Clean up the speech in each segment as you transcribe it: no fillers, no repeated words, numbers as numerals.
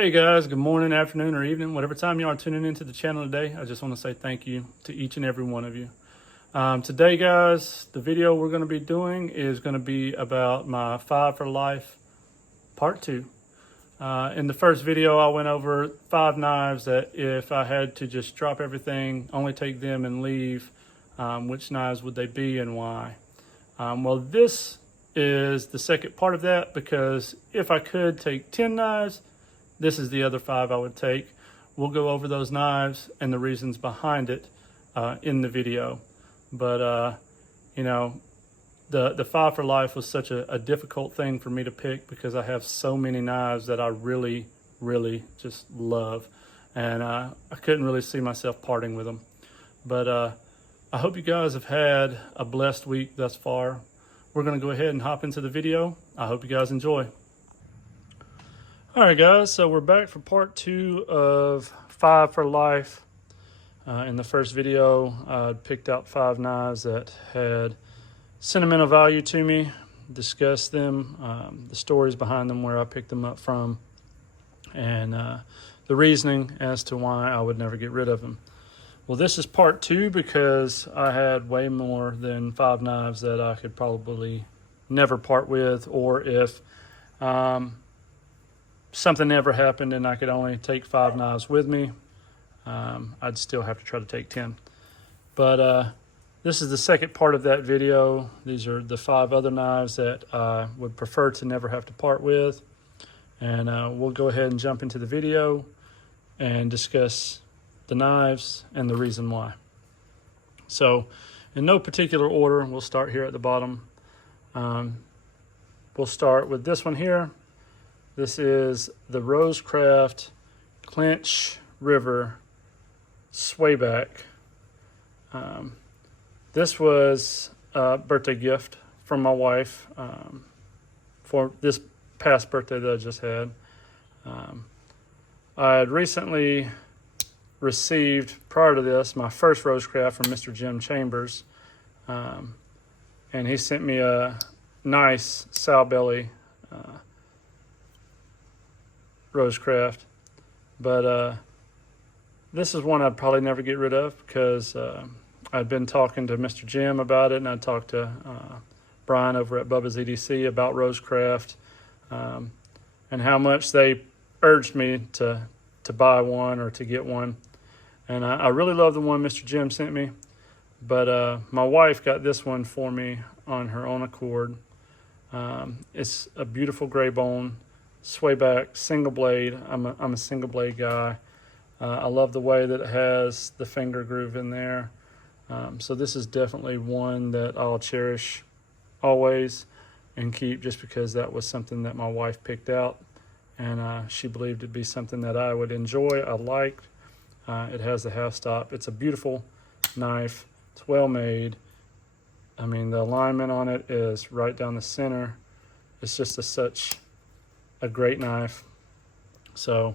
Hey guys, good morning, afternoon, or evening, whatever time you are tuning into the channel today. I just want to say thank you to each and every one of you. Today, guys, the video we're going to be doing is going to be about my 5 for Life part 2. In the first video, I went over 5 knives that if I had to just drop everything, only take them and leave, which knives would they be and why? Well, this is the second part of that because if I could take 10 knives, this is the other 5 I would take. We'll go over those knives and the reasons behind it in the video. But, you know, the 5 for Life was such a difficult thing for me to pick because I have so many knives that I really, really just love. And I couldn't really see myself parting with them. But I hope you guys have had a blessed week thus far. We're going to go ahead and hop into the video. I hope you guys enjoy. All right, guys, so we're back for part 2 of 5 for Life. In the first video, I picked out 5 knives that had sentimental value to me, discussed them, the stories behind them, where I picked them up from, and the reasoning as to why I would never get rid of them. Well, this is part 2 because I had way more than 5 knives that I could probably never part with, or if something ever happened and I could only take 5 knives with me, I'd still have to try to take 10. But this is the second part of that video. These are the 5 other knives that I would prefer to never have to part with. And we'll go ahead and jump into the video and discuss the knives and the reason why. So in no particular order, we'll start here at the bottom. We'll start with this one here. This is the Rosecraft Clinch River Swayback. This was a birthday gift from my wife for this past birthday that I just had. I had recently received, prior to this, my first Rosecraft from Mr. Jim Chambers. And he sent me a nice sow belly Rosecraft, but this is one I'd probably never get rid of because I'd been talking to Mr. Jim about it, and I talked to Brian over at Bubba's EDC about Rosecraft and how much they urged me to buy one or to get one. And I really love the one Mr. Jim sent me, but my wife got this one for me on her own accord. It's a beautiful gray bone swayback single blade. I'm a single blade guy. I love the way that it has the finger groove in there. So this is definitely one that I'll cherish always and keep, just because that was something that my wife picked out, and she believed it'd be something that I would enjoy. I liked. It has the half stop. It's a beautiful knife. It's well made. I mean, the alignment on it is right down the center. It's just such a great knife. So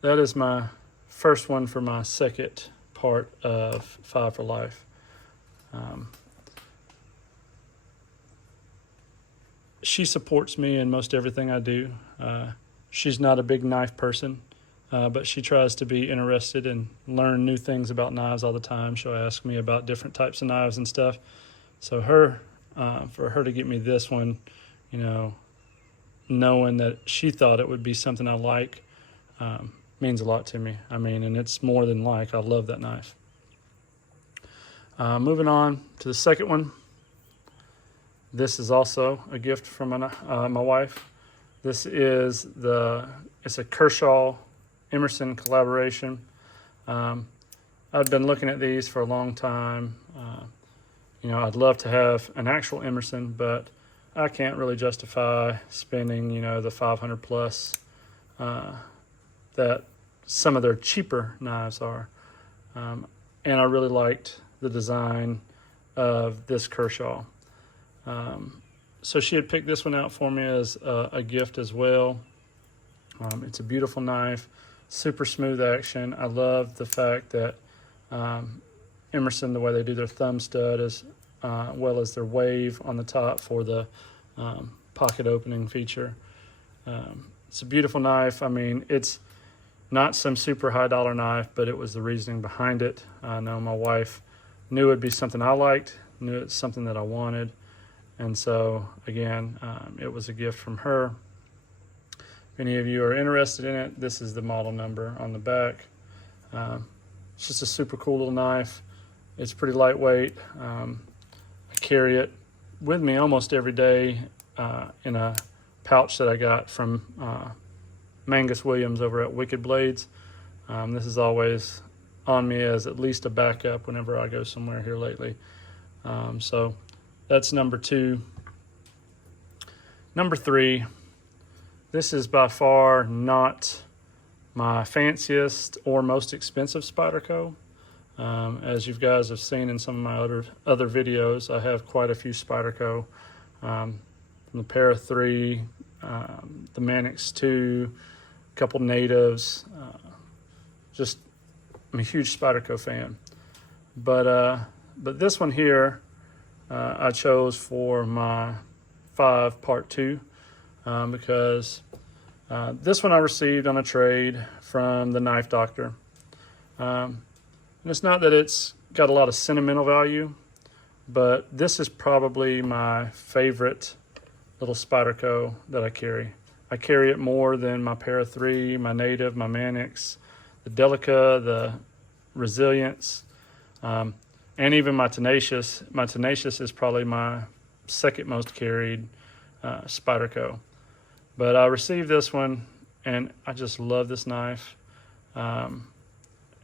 that is my first one for my second part of 5 for Life. She supports me in most everything I do. She's not a big knife person, but she tries to be interested and learn new things about knives all the time. She'll ask me about different types of knives and stuff. So for her to get me this one, you know, knowing that she thought it would be something I like, means a lot to me. I mean, and it's more than like, I love that knife. Moving on to the second one. This is also a gift from my wife. This is it's a Kershaw Emerson collaboration. I've been looking at these for a long time. You know, I'd love to have an actual Emerson, but I can't really justify spending, you know, the 500 plus that some of their cheaper knives are. And I really liked the design of this Kershaw. So she had picked this one out for me as a gift as well. It's a beautiful knife, super smooth action. I love the fact that Emerson, the way they do their thumb stud, as well as their wave on the top for the pocket opening feature. It's a beautiful knife. I mean, it's Not some super high dollar knife, but it was the reasoning behind it. I know my wife knew it'd be something I liked, knew it's something that I wanted. And so again, it was a gift from her. If any of you are interested in it, this is the model number on the back. It's just a super cool little knife. It's pretty lightweight. I carry it with me almost every day in a pouch that I got from Mangus Williams over at Wicked Blades. This is always on me as at least a backup whenever I go somewhere here lately. So that's number 2. Number 3, this is by far not my fanciest or most expensive Spyderco. As you guys have seen in some of my other videos, I have quite a few Spyderco, from the Para 3, the Manix 2, a couple natives. Just, I'm a huge Spyderco fan. But this one here, I chose for my 5 Part 2 because this one I received on a trade from the Knife Doctor. And it's not that it's got a lot of sentimental value, but this is probably my favorite little Spyderco that I carry. I carry it more than my Para 3, my Native, my Manix, the Delica, the Resilience, and even my Tenacious. My Tenacious is probably my second most carried Spyderco. But I received this one, and I just love this knife.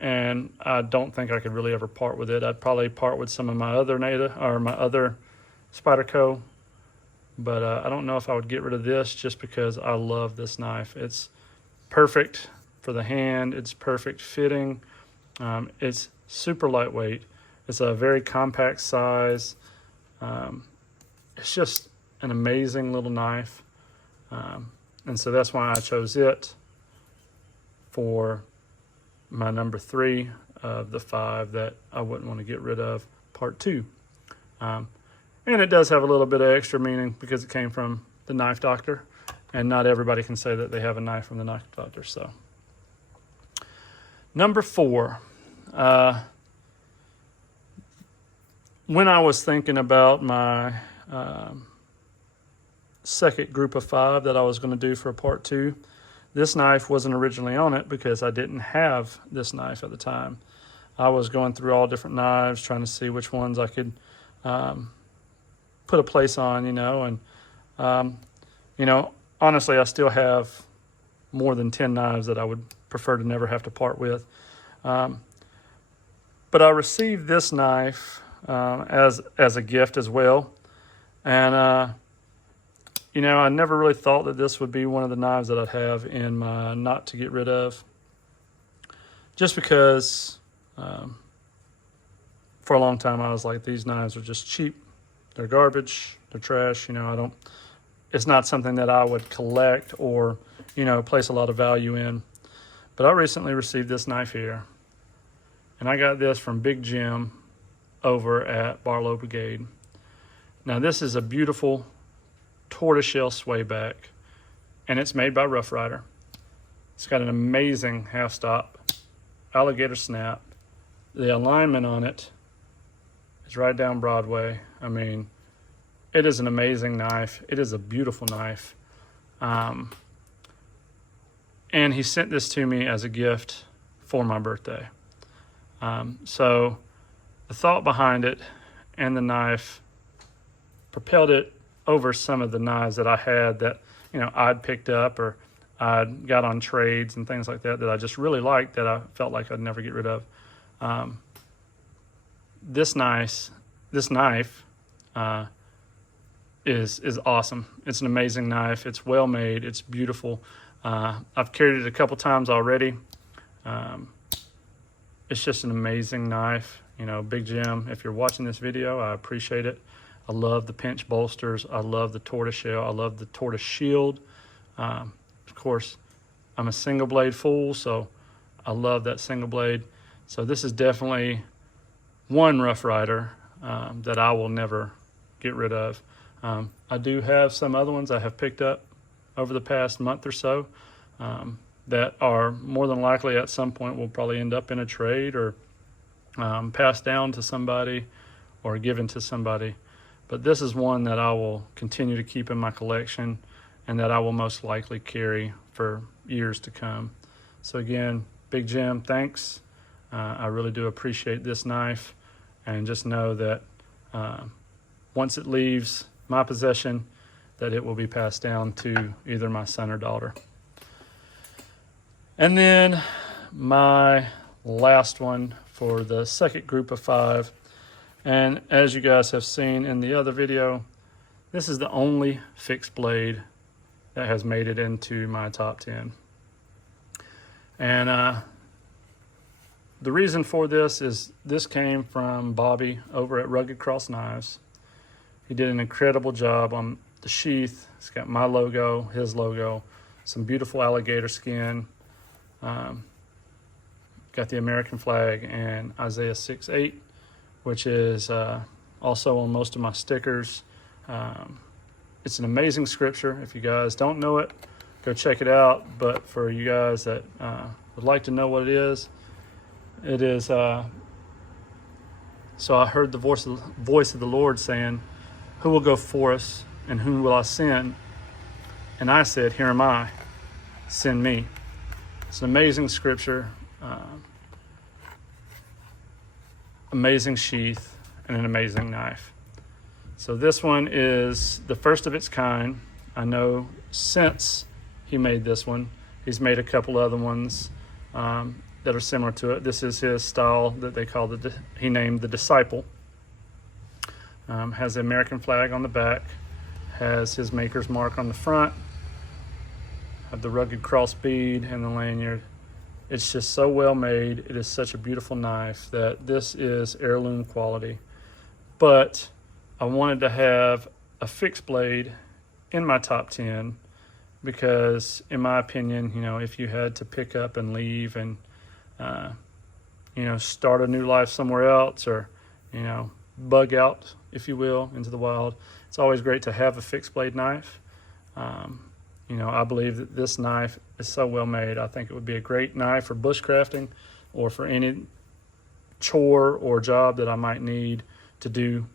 And I don't think I could really ever part with it. I'd probably part with some of my other Native or my other Spyderco, but I don't know if I would get rid of this just because I love this knife. It's perfect for the hand. It's perfect fitting. It's super lightweight. It's a very compact size. It's just an amazing little knife. And so that's why I chose it for my number 3 of the 5 that I wouldn't want to get rid of, Part 2. And it does have a little bit of extra meaning because it came from the Knife Doctor, and not everybody can say that they have a knife from the Knife Doctor. So, number 4. When I was thinking about my second group of 5 that I was going to do for a Part 2, this knife wasn't originally on it because I didn't have this knife at the time. I was going through all different knives, trying to see which ones I could put a place on, and honestly, I still have more than 10 knives that I would prefer to never have to part with. But I received this knife as a gift as well, and I never really thought that this would be one of the knives that I'd have in my not to get rid of, just because for a long time I was like, these knives are just cheap, they're garbage, they're trash. It's not something that I would collect or place a lot of value in. But I recently received this knife here, and I got this from Big Jim over at Barlow Brigade. Now this is a beautiful tortoiseshell swayback, and it's made by Rough Rider. It's got an amazing half stop, alligator snap. The alignment on it is right down Broadway. I mean, it is an amazing knife. It is a beautiful knife. And he sent this to me as a gift for my birthday. So the thought behind it and the knife propelled it over some of the knives that I had that, I'd picked up or I'd got on trades and things like that I just really liked, that I felt like I'd never get rid of. This knife is awesome. It's an amazing knife. It's well made. It's beautiful. I've carried it a couple times already. It's just an amazing knife. Big Jim, if you're watching this video, I appreciate it. I love the pinch bolsters. I love the tortoiseshell. I love the tortoise shield. Of course, I'm a single blade fool, so I love that single blade. So this is definitely one Rough Rider that I will never get rid of. I do have some other ones I have picked up over the past month or so, that are more than likely at some point will probably end up in a trade or passed down to somebody or given to somebody. But this is one that I will continue to keep in my collection and that I will most likely carry for years to come. So again, Big Jim, thanks. I really do appreciate this knife, and just know that once it leaves my possession, that it will be passed down to either my son or daughter. And then my last one for the second group of 5. And as you guys have seen in the other video, this is the only fixed blade that has made it into my top 10. And the reason for this is this came from Bobby over at Rugged Cross Knives. He did an incredible job on the sheath. It's got my logo, his logo, some beautiful alligator skin. Got the American flag and Isaiah 6:8, which is also on most of my stickers. It's an amazing scripture. If you guys don't know it, go check it out. But for you guys that would like to know what it is, so I heard the voice of the Lord saying, "Who will go for us, and whom will I send?" And I said, "Here am I, send me." It's an amazing scripture, amazing sheath, and an amazing knife. So this one is the first of its kind. I know since he made this one, he's made a couple other ones that are similar to it. This is his style that they call he named the Disciple. Has the American flag on the back, has his maker's mark on the front, have the rugged cross bead and the lanyard. It's just so well made. It is such a beautiful knife that this is heirloom quality. But I wanted to have a fixed blade in my top 10 because, in my opinion, if you had to pick up and leave and start a new life somewhere else, or bug out, if you will, into the wild, it's always great to have a fixed blade knife. I believe that this knife is so well made. I think it would be a great knife for bushcrafting or for any chore or job that I might need to do.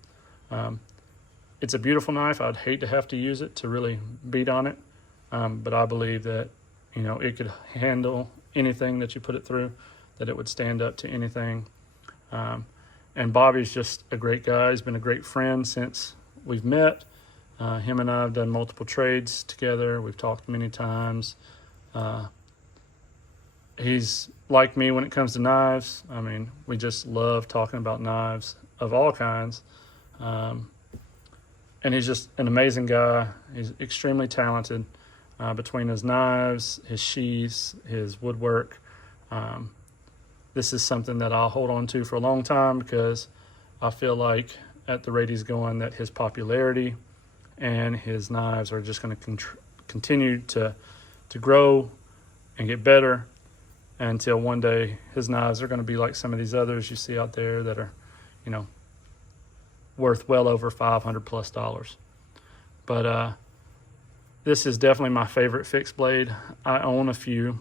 It's a beautiful knife. I'd hate to have to use it to really beat on it, but I believe that it could handle anything that you put it through, that it would stand up to anything. And Bobby's just a great guy. He's been a great friend since we've met. Him and I have done multiple trades together. We've talked many times. He's like me when it comes to knives. I mean, we just love talking about knives of all kinds. And he's just an amazing guy. He's extremely talented between his knives, his sheaths, his woodwork. This is something that I'll hold on to for a long time because I feel like at the rate he's going that his popularity and his knives are just going to continue to grow and get better until one day his knives are going to be like some of these others you see out there that are, worth well over $500+. But this is definitely my favorite fixed blade. I own a few,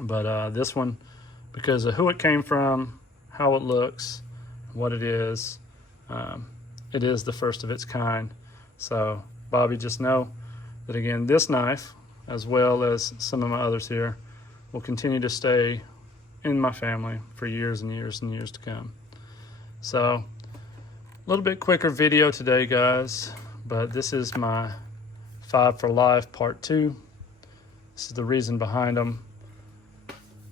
but this one, because of who it came from, how it looks, what it is the first of its kind. So Bobby, just know that again, this knife, as well as some of my others here, will continue to stay in my family for years and years and years to come. So a little bit quicker video today, guys, but this is my 5 for Life part 2. This is the reason behind them.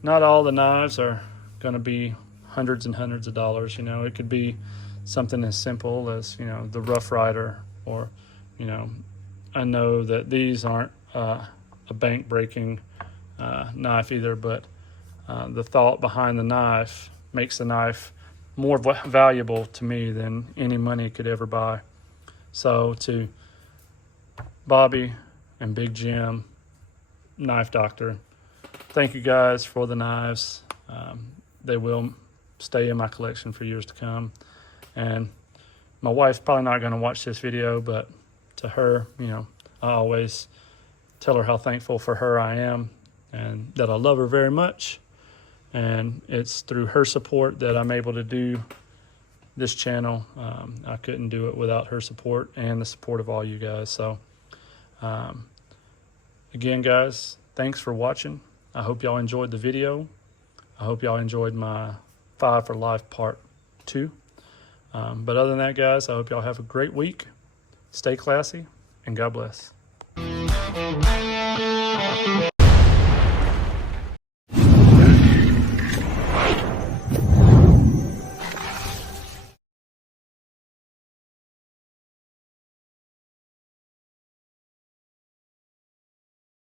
Not all the knives are going to be hundreds and hundreds of dollars. It could be something as simple as the Rough Rider, or I know that these aren't a bank breaking knife either, but the thought behind the knife makes the knife more valuable to me than any money could ever buy. So to Bobby and Big Jim, Knife Doctor, thank you guys for the knives. They will stay in my collection for years to come. And my wife's probably not going to watch this video, but to her, I always tell her how thankful for her I am, and that I love her very much. And it's through her support that I'm able to do this channel. I couldn't do it without her support and the support of all you guys. So again, guys, thanks for watching. I hope y'all enjoyed the video. I hope y'all enjoyed my 5 for Life Part 2. But other than that, guys, I hope y'all have a great week. Stay classy, and God bless.